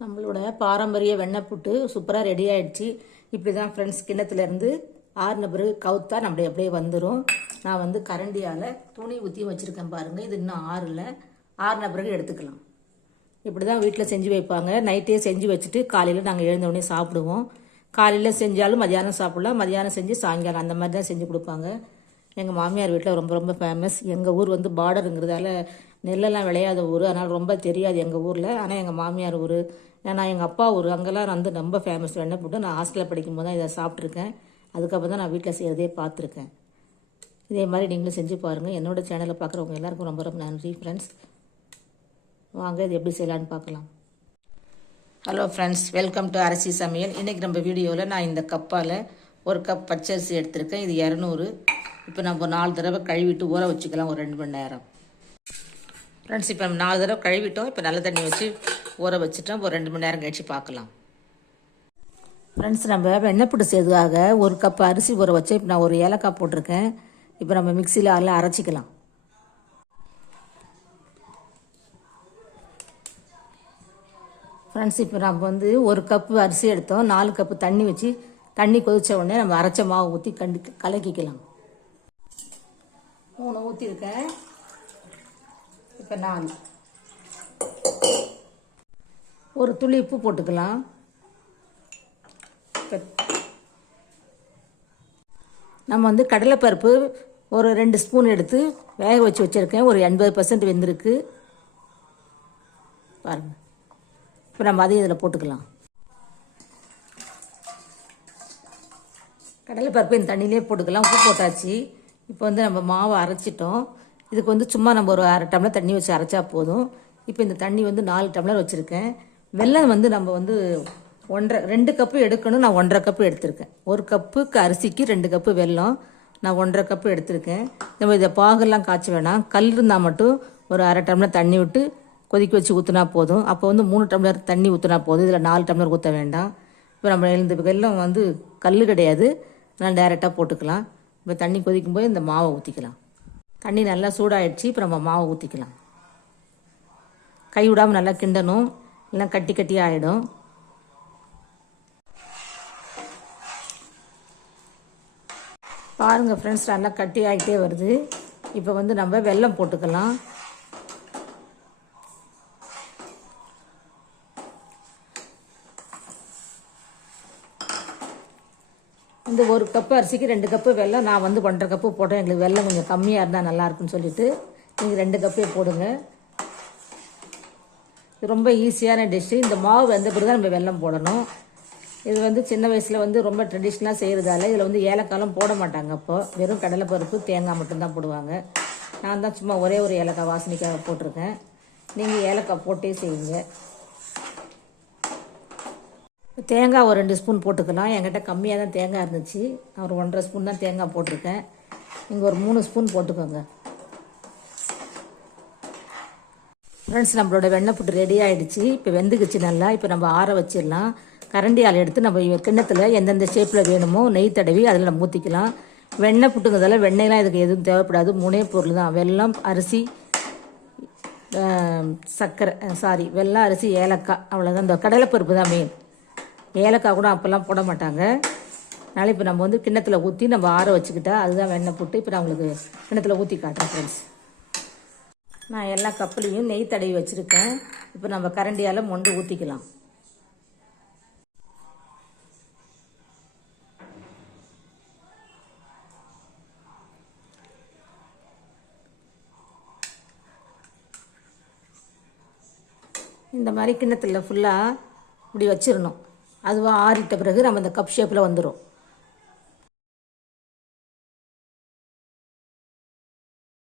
நம்மளோட பாரம்பரிய வெண்ணெய் புட்டு சூப்பராக ரெடி ஆகிடுச்சு இப்படி தான் ஃப்ரெண்ட்ஸ் கிண்ணத்துலேருந்து ஆறுன பிறகு கவுத்தா நம்மளே அப்படியே வந்துடும் நான் வந்து கரண்டியால் துணி ஊற்றி வச்சுருக்கேன் பாருங்கள் இது இன்னும் ஆறல. ஆறுன பிறகு எடுத்துக்கலாம். இப்படி தான் வீட்டில் செஞ்சு வைப்பாங்க. நைட்டே செஞ்சு வச்சுட்டு காலையில் நாங்கள் எழுந்தவுடனே சாப்பிடுவோம். காலையில் செஞ்சாலும் மதியானம் சாப்பிடலாம். மதியானம் செஞ்சு சாயங்காலம் அந்த மாதிரி தான் செஞ்சு கொடுப்பாங்க. எங்கள் மாமியார் வீட்டில் ரொம்ப ரொம்ப ஃபேமஸ் எங்கள் ஊர் வந்து பார்டருங்கிறதால நெல்லெல்லாம் விளையாத ஊர். அதனால் ரொம்ப தெரியாது எங்கள் ஊரில். ஆனால் எங்கள் மாமியார் ஊர் ஏன்னா எங்கள் அப்பா ஊர் அங்கெல்லாம் வந்து ரொம்ப ஃபேமஸ் வெண்ணெய் போட்டு நான் ஹாஸ்டலில் படிக்கும் போது தான் இதை சாப்பிட்ருக்கேன் அதுக்கப்புறம் தான் நான் வீட்டில் செய்கிறதே பார்த்துருக்கேன். இதே மாதிரி நீங்களும் செஞ்சு பாருங்கள் என்னோடய சேனலை பார்க்குறவங்க எல்லாருக்கும் ரொம்ப ரொம்ப நன்றி ஃப்ரெண்ட்ஸ் வாங்க இது எப்படி செய்யலான்னு பார்க்கலாம். ஹலோ ஃப்ரெண்ட்ஸ் வெல்கம் டு அரிசி சமையல் இன்றைக்கி நம்ம வீடியோவில் நான் இந்த கப்பால் ஒரு கப் பச்சரிசி எடுத்திருக்கேன். இது இரநூறு. இப்போ நம்ம நாலு தடவை கழுவிட்டு ஊற வச்சுக்கலாம் ஒரு ரெண்டு மணி நேரம். ஃப்ரெண்ட்ஸ் இப்போ நம்ம நாலு தடவை கழுவிட்டோம். இப்போ நல்ல தண்ணி வச்சு ஊற வச்சுட்டோம் ஒரு ரெண்டு மணி நேரம் கழிச்சு பார்க்கலாம் ஃப்ரெண்ட்ஸ் நம்ம வெண்ணெய் புட்டு செய்வதாக ஒரு கப் அரிசி ஊற வச்சு இப்போ நான் ஒரு ஏலக்காய் போட்டிருக்கேன். இப்போ நம்ம மிக்சியில் அதில் அரைச்சிக்கலாம். ஃப்ரெண்ட்ஸ் இப்போ நம்ம வந்து ஒரு கப்பு அரிசி எடுத்தோம். நாலு கப்பு தண்ணி வச்சு தண்ணி கொதித்த உடனே நம்ம அரைச்ச மாவு ஊற்றி கண்டி கலக்கிக்கலாம். மூணு ஊற்றிருக்கேன் இப்போ நான் ஒரு துளி உப்பு போட்டுக்கலாம். நம்ம வந்து கடலைப்பருப்பு ஒரு ரெண்டு ஸ்பூன் எடுத்து வேக வச்சு வச்சுருக்கேன். ஒரு எண்பது பர்சன்ட் வெந்திருக்கு. பாருங்கள் இப்போ நம்ம அதையும் இதில் போட்டுக்கலாம். கடலைப்பருப்பு இந்த தண்ணியிலே போட்டுக்கலாம். உப்பு போட்டாச்சு. இப்போ வந்து நம்ம மாவை அரைச்சிட்டோம். இதுக்கு வந்து சும்மா நம்ம ஒரு அரை டம்ளர் தண்ணி வச்சு அரைச்சா போதும். இப்போ இந்த தண்ணி வந்து நாலு டம்ளர் வச்சுருக்கேன். வெல்லம் வந்து நம்ம வந்து ஒன்றரை ரெண்டு கப்பு எடுக்கணும் நான் ஒன்றரை கப்பு எடுத்திருக்கேன். ஒரு கப்புக்கு அரிசிக்கு ரெண்டு கப்பு வெல்லம் நான் ஒன்றரை கப்பு எடுத்திருக்கேன். நம்ம இதை பாகெல்லாம் காய்ச்ச வேணாம். கல் இருந்தால் மட்டும் ஒரு அரை டம்ளர் தண்ணி விட்டு கொதிக்க வச்சு ஊற்றினா போதும். அப்போ வந்து மூணு டம்ளர் தண்ணி ஊற்றினா போதும். இதில் நாலு டம்ளர் ஊற்ற வேண்டாம். இப்போ நம்ம இந்த வெல்லம் வந்து கல் கிடையாது. அதனால் டேரெக்டாக போட்டுக்கலாம். இப்போ தண்ணி கொதிக்கும் போது இந்த மாவை ஊற்றிக்கலாம் தண்ணி நல்லா சூடாயிடுச்சு. இப்போ நம்ம மாவை ஊற்றிக்கலாம் கை விடாமல் நல்லா கிண்டணும். இல்லை கட்டி கட்டி ஆகிடும் பாருங்கள் ஃப்ரெண்ட்ஸ் நல்லா கட்டி ஆகிட்டே வருது. இப்போ வந்து நம்ம வெல்லம் போட்டுக்கலாம். இந்த ஒரு கப்பு அரிசிக்கு ரெண்டு கப்பு வெல்லம் நான் வந்து ஒன்றரை கப்பு போட்டேன். எங்களுக்கு வெல்லம் கொஞ்சம் கம்மியாக இருந்தால் நல்லாயிருக்குன்னு சொல்லிவிட்டு சொல்லிட்டு. நீங்கள் ரெண்டு கப்பே போடுங்க. ரொம்ப ஈஸியான டிஷ்ஷு இந்த மாவு வெந்த பிறகு தான் நம்ம வெல்லம் போடணும். இது வந்து சின்ன வயசில் வந்து ரொம்ப ட்ரெடிஷ்னலாக செய்கிறதால இதில் வந்து ஏலக்காய்லாம் போட மாட்டாங்க அப்போ. வெறும் கடலைப்பருப்பு தேங்காய் மட்டும்தான் போடுவாங்க. நான் தான் சும்மா ஒரே ஒரு ஏலக்காய் வாசனைக்காக போட்டிருக்கேன். நீங்கள் ஏலக்காய் போட்டே செய்யுங்க. தேங்காய் ஒரு ரெண்டு ஸ்பூன் போட்டுக்கலாம். என்கிட்ட கம்மியாக தான் தேங்காய் இருந்துச்சு. நான் ஒரு ஒன்றரை ஸ்பூன் தான் தேங்காய் போட்டிருக்கேன். நீங்கள் ஒரு மூணு ஸ்பூன் போட்டுக்கோங்க. ஃப்ரெண்ட்ஸ் நம்மளோட வெண்ணெய் புட்டு ரெடி ஆகிடுச்சு இப்போ வெந்துக்குச்சு நல்லா. இப்போ நம்ம ஆற வச்சிடலாம். கரண்டி எடுத்து நம்ம கிண்ணத்தில் எந்தெந்த ஷேப்பில் வேணுமோ நெய் தடவி அதில் நம்ம ஊற்றிக்கலாம் வெண்ணெய் புட்டுங்கிறதால வெண்ணெய்லாம் இதுக்கு எதுவும் தேவைப்படாது. மூணே பொருள் தான். வெல்லம் அரிசி சர்க்கரை சாரி வெள்ளம் அரிசி ஏலக்காய். அவ்வளோதான் இந்த கடலைப்பருப்பு தான் மெயின் ஏலக்காய் கூட அப்போல்லாம் போட மாட்டாங்க. அதனால் இப்போ நம்ம வந்து கிண்ணத்தில் ஊற்றி நம்ம ஆற வச்சுக்கிட்டா அதுதான் வெண்ணெய் போட்டு. இப்போ நான் உங்களுக்கு கிண்ணத்தில் ஊற்றி காட்டுறேன் ஃப்ரெண்ட்ஸ் நான் எல்லா கப்புலையும் நெய் தடவி வச்சுருக்கேன். இப்போ நம்ம கரண்டியால் மொண்டு ஊற்றிக்கலாம் இந்த மாதிரி கிண்ணத்தில் ஃபுல்லாக இப்படி வச்சிடணும் அதுவாக ஆறிட்ட பிறகு நம்ம இந்த கப் ஷேப்பில் வந்துடும்